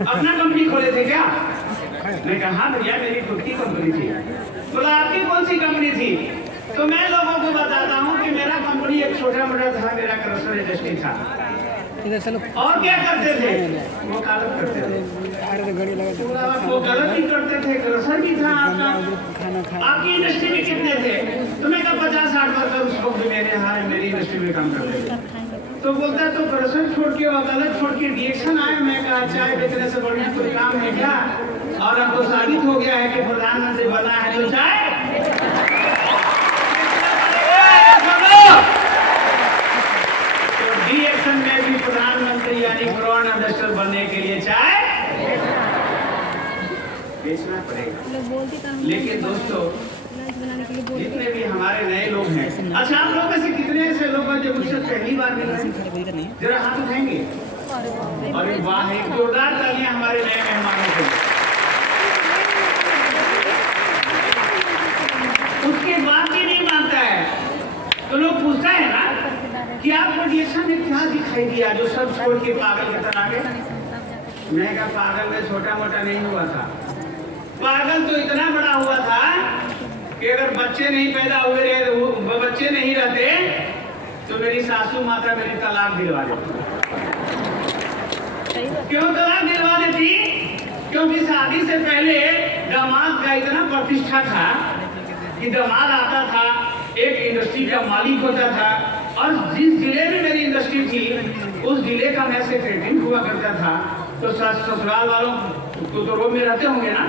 अपना कंपनी खोले थे क्या? मैं कहा हाँ भैया मेरी खुद की कंपनी थी। बोला आपकी कौन सी कंपनी थी? तो मैं लोगों को बताता हूँ कि मेरा कंपनी एक छोटा मोटा था, मेरा क्रशर इंडस्ट्री था। और क्या करते थे? वो कागज करते थे। वो गलत ही करते थे, क्रशर भी था आपका। आपकी इंडस्ट्री में कितने थे? तो मैं कहा 50-60 वर्कर उस वक्त भी मेरे यहाँ मेरी इंडस्ट्री में काम करते थे। तो बोलता है तो क्रशर छोड़ के वकालत छोड़ के रिएक्शन आए। मैं कहा चाय बेचने से बढ़िया कोई काम है क्या? और अब तो साबित हो गया है कि प्रधानमंत्री बना है तो चाय रिएक्शन में भी प्रधानमंत्री यानी ब्रांड एम्बेसडर बनने के लिए चाय बेचना पड़ेगा। लेकिन दोस्तों जितने भी हमारे नए लोग हैं, अच्छा आप लोग में से कितने ऐसे लोग हैं जो मुझसे पहली बार मिल रहे हैं? जरा हाथ उठाएंगे। और वाह एक जोरदार तालियां हमारे नए मेहमानों के लिए। उसके बाद भी नहीं मानता है तो लोग पूछता है ना कि आपको रिएक्शन में क्या दिखाई दिया जो सब छोड़ के पागल की तरह आगे? मैं कहा पागल में छोटा मोटा नहीं हुआ था, पागल तो इतना बड़ा हुआ था कि अगर बच्चे नहीं पैदा हुए रहे, बच्चे नहीं रहते तो मेरी सासू माता मेरी तलाक दिलवा देती। क्यों तलाक दिलवा देती? क्योंकि शादी से पहले दामाद का इतना प्रतिष्ठा था कि दामाद आता था, एक इंडस्ट्री का मालिक होता था, और जिस जिले में मेरी इंडस्ट्री थी उस जिले का मैं सेक्रेटरी हुआ करता था। तो ससुराल वालों तो रोब में रहते होंगे ना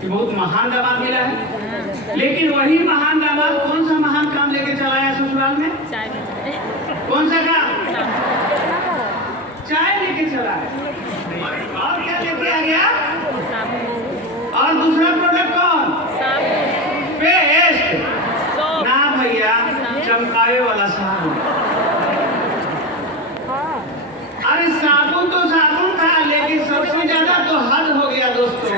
कि बहुत महान दामाद मिला है। लेकिन वही महान दामाद कौन सा महान काम लेके चलाया ससुराल में? कौन सा काम? चाय लेके चला है। और क्या लेके आ गया? और दूसरा प्रोडक्ट कौन? पेस्ट ना भैया, चमकावे वाला साबुन। अरे साबुन तो साबुन था, लेकिन सबसे ज्यादा तो हद हो गया दोस्तों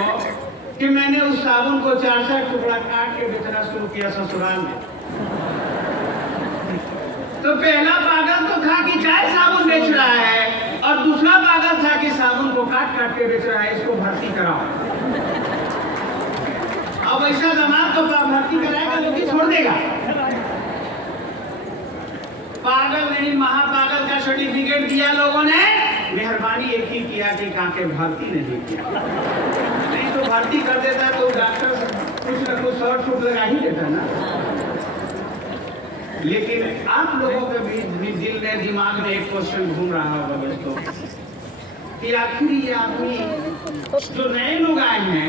कि मैंने उस साबुन को 4-4 टुकड़ा काट के बेचना शुरू किया ससुराल में। तो पहला पागल तो था कि चाय साबुन बेच रहा है, और दूसरा पागल था कि साबुन को काट काट के बेच रहा है, इसको भर्ती कराओ। अब ऐसा दामाद तो भर्ती कराएगा तो छोड़ देगा। पागल नहीं महापागल का सर्टिफिकेट दिया लोगों ने, मेहरबानी एक ही किया कि काके भर्ती नहीं किया। नहीं तो भर्ती कर देता तो डॉक्टर कुछ न कुछ शॉर्ट शूट लगा ही देता ना। लेकिन आप लोगों के भी दिल में दिमाग में एक क्वेश्चन घूम रहा होगा दोस्तों कि आखिर ये आदमी जो नए लोग आए हैं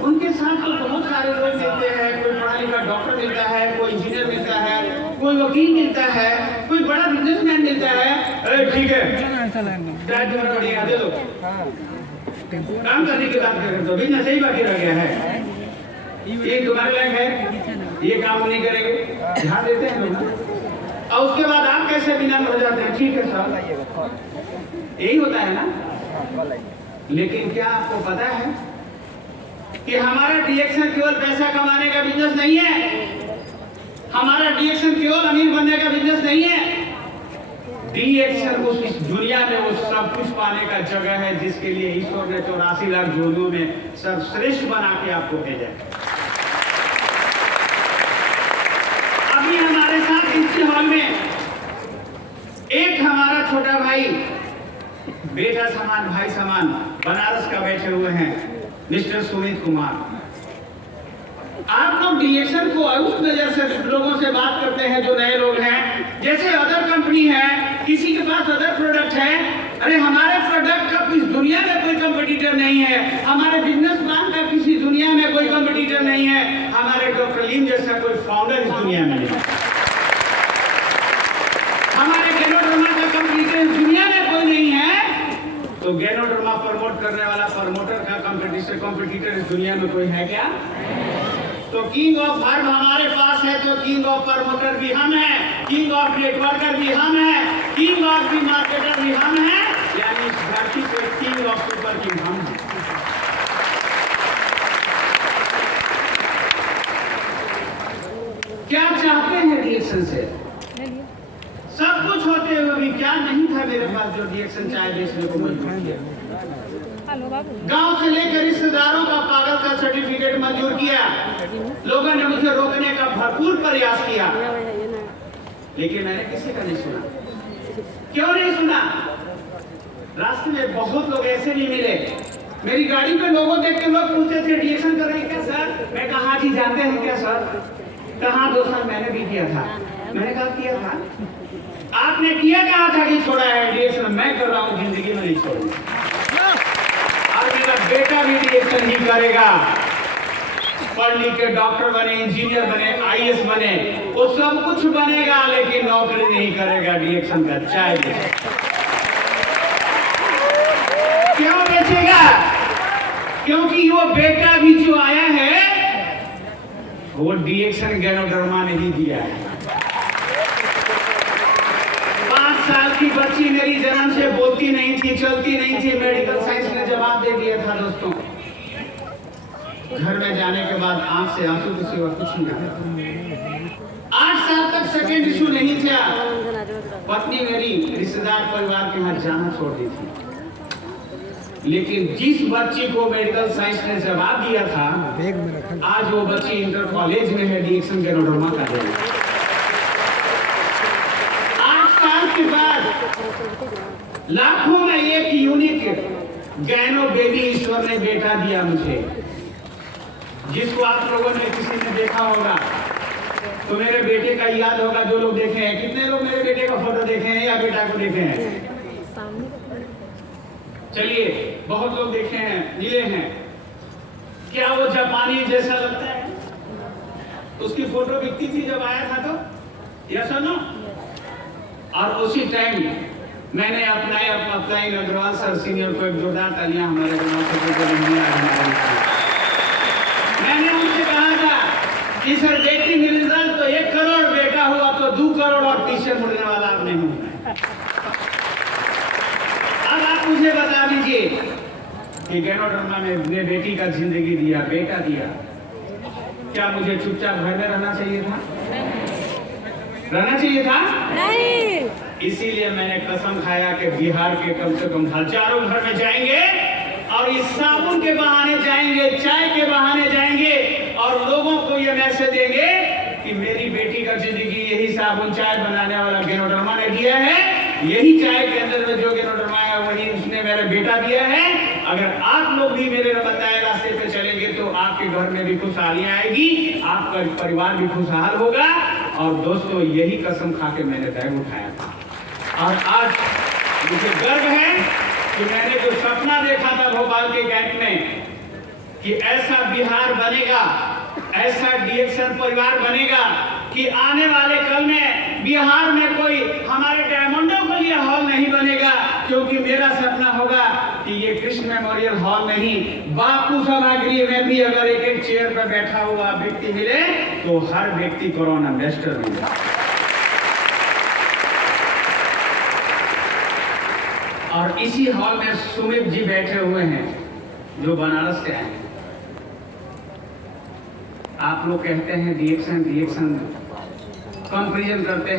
उनके साथ तो बहुत सारे लोग मिलते हैं। कोई पढ़ा लिखा डॉक्टर मिलता है, कोई इंजीनियर मिलता है, कोई वकील मिलता है, कोई बड़ा बिजनेसमैन मिलता है। ठीक है दे दो, काम करने की बात करें तो बिजनेस ही बाकी रह गया है। ये तुम्हारे लायक है, ये काम नहीं करेंगे, ध्यान देते हैं लोग। और उसके बाद आप कैसे विनम्र हो जाते हैं? ठीक है सर, यही होता है ना। लेकिन क्या आपको पता है कि हमारा डीएक्शन केवल पैसा कमाने का बिजनेस नहीं है, हमारा डीएक्शन केवल अमीर बनने का बिजनेस नहीं है। डीएक्शन उस इस दुनिया में वो सब कुछ पाने का जगह है जिसके लिए ईश्वर ने 84 लाख जोड़ियों में सर्वश्रेष्ठ बना के आपको भेजा। अभी हमारे साथ इसी हॉल में एक हमारा छोटा भाई, बेटा समान भाई समान बनारस का बैठे हुए हैं, मिस्टर सुमित कुमार। आप लोग डीएक्शन को उस नजर से लोगों से बात करते हैं जो नए लोग हैं, जैसे अदर कंपनी है, किसी के पास अदर प्रोडक्ट है। अरे हमारे प्रोडक्ट का इस दुनिया में कोई कंपटीटर नहीं है, हमारे बिजनेस प्लान का किसी दुनिया में कोई कंपटीटर नहीं है, हमारे डॉक्टर लीम जैसा कोई फाउंडर इस दुनिया में नहीं, हमारे गैनोडर्मा का कंपटीटर इस दुनिया में कोई नहीं है। तो गैनोडर्मा प्रमोट करने वाला प्रमोटर का कंपटीटर इस दुनिया में कोई है क्या? तो किंग ऑफ हर्ब हमारे पास है, तो किंग ऑफ प्रमोटर भी हम हैं, किंग ऑफ नेटवर्कर भी हम हैं, किंग ऑफ दी मार्केटर भी हम हैं, यानी इस धरती पे किंग ऑफ सुपर किंग हम हैं। क्या चाहते हैं रिएक्शन से? सब कुछ होते हुए भी क्या नहीं था मेरे पास जो रिएक्शन चाय बेचने को मजबूर किया। गांव से लेकर रिश्तेदारों का पागल का सर्टिफिकेट मंजूर किया। लोगों ने मुझे रोकने का भरपूर प्रयास किया, लेकिन मैंने किसी का नहीं सुना। क्यों नहीं सुना? रास्ते में बहुत लोग ऐसे भी मिले, मेरी गाड़ी पे लोगों देख के लोग पूछते थे डीएक्शन कर रहे हैं क्या सर? मैं कहा हाँ जी, जानते हैं क्या सर? कहा 2 साल मैंने भी किया था। मैंने कहा किया था? आपने किया कहा था कि छोड़ा है डीएक्शन? मैं कर रहा हूँ, जिंदगी में नहीं छोड़ूंगा। और मेरा बेटा भी डीएक्शन ही करेगा। पढ़ लिख के डॉक्टर बने, इंजीनियर बने, आईएएस बने, वो सब कुछ बनेगा, लेकिन नौकरी नहीं करेगा, डीएक्शन का चाय बेचेगा। क्यों बेचेगा? क्योंकि वो बेटा भी जो आया है वो डीएक्शन गैनोडर्मा नहीं दिया है। 5 साल की बच्ची मेरी जन्म से बोलती नहीं थी, चलती नहीं थी, मेडिकल साइंस ने जवाब दे दिया था दोस्तों। घर में जाने के बाद आंख से आंसू के सिवा कुछ नहीं आता। 8 साल तक सेकेंड इशू नहीं था। पत्नी मेरी रिश्तेदार परिवार के यहाँ जाना छोड़ दी थी, लेकिन जिस बच्ची को मेडिकल साइंस ने जवाब दिया था, आज वो बच्ची इंटर कॉलेज में है, डीएक्शन गैनोडर्मा का दे। 8 साल के बाद लाखों में एक यूनिक गैनो बेबी ईश्वर ने बेटा दिया मुझे, जिसको आप लोगों ने किसी ने देखा होगा तो मेरे बेटे का याद होगा। जो लोग देखे हैं, कितने लोग मेरे बेटे का फोटो देखे हैं या बेटा को देखे हैं? चलिए, बहुत लोग देखे हैं, मिले हैं। क्या वो जापानी जैसा लगता है? उसकी फोटो दिखती थी जब आया था तो, यस और नो? और उसी टाइम मैंने अपनाए अग्रवाल सर सीनियर को एक जोरदार तालियां हमारे मैंने उनसे कहा था कि सर बेटी रिजल्ट तो 1 करोड़, बेटा हुआ तो 2 करोड़ और पीछे मुड़ने वाला आप नहीं हूं। अब आप मुझे बता दीजिए कि गैनोडर्मा ने बेटी का जिंदगी दिया, बेटा दिया, क्या मुझे चुपचाप घर में रहना चाहिए था? रहना चाहिए था? नहीं। इसीलिए मैंने कसम खाया कि बिहार के कम से कम हजारों घर में जाएंगे और इस साबुन के बहाने जाएंगे, चाय के बहाने जाएंगे और लोगों को ये मैसेज देंगे कि मेरी बेटी का जिंदगी यही साबुन चाय बनाने वाला गैनोडर्मा ने दिया है, यही चाय के अंदर में जो गैनोडर्मा है वही उसने मेरा बेटा दिया है। अगर आप लोग भी मेरे बताए रास्ते पे चलेंगे तो आपके घर में भी खुशहाली आएगी, आपका परिवार भी खुशहाल होगा। और दोस्तों, यही कसम खा के मैंने बैग उठाया था और आज मुझे गर्व है कि मैंने जो सपना देखा था भोपाल के कैंप में कि ऐसा बिहार बनेगा, ऐसा डीएक्शन परिवार बनेगा कि आने वाले कल में बिहार में कोई हमारे डायमंडों के लिए हॉल नहीं बनेगा, क्योंकि मेरा सपना होगा कि ये कृष्ण मेमोरियल हॉल नहीं, बापू सभागृह में भी अगर एक चेयर पर बैठा हुआ व्यक्ति मिले तो हर व्यक्ति कोरोना मास्टर मिले। और इसी हॉल में सुमित जी बैठे हुए हैं जो बनारस से आए हैं। आप लोग कहते हैं डीएक्शन कंपैरिजन करते हैं।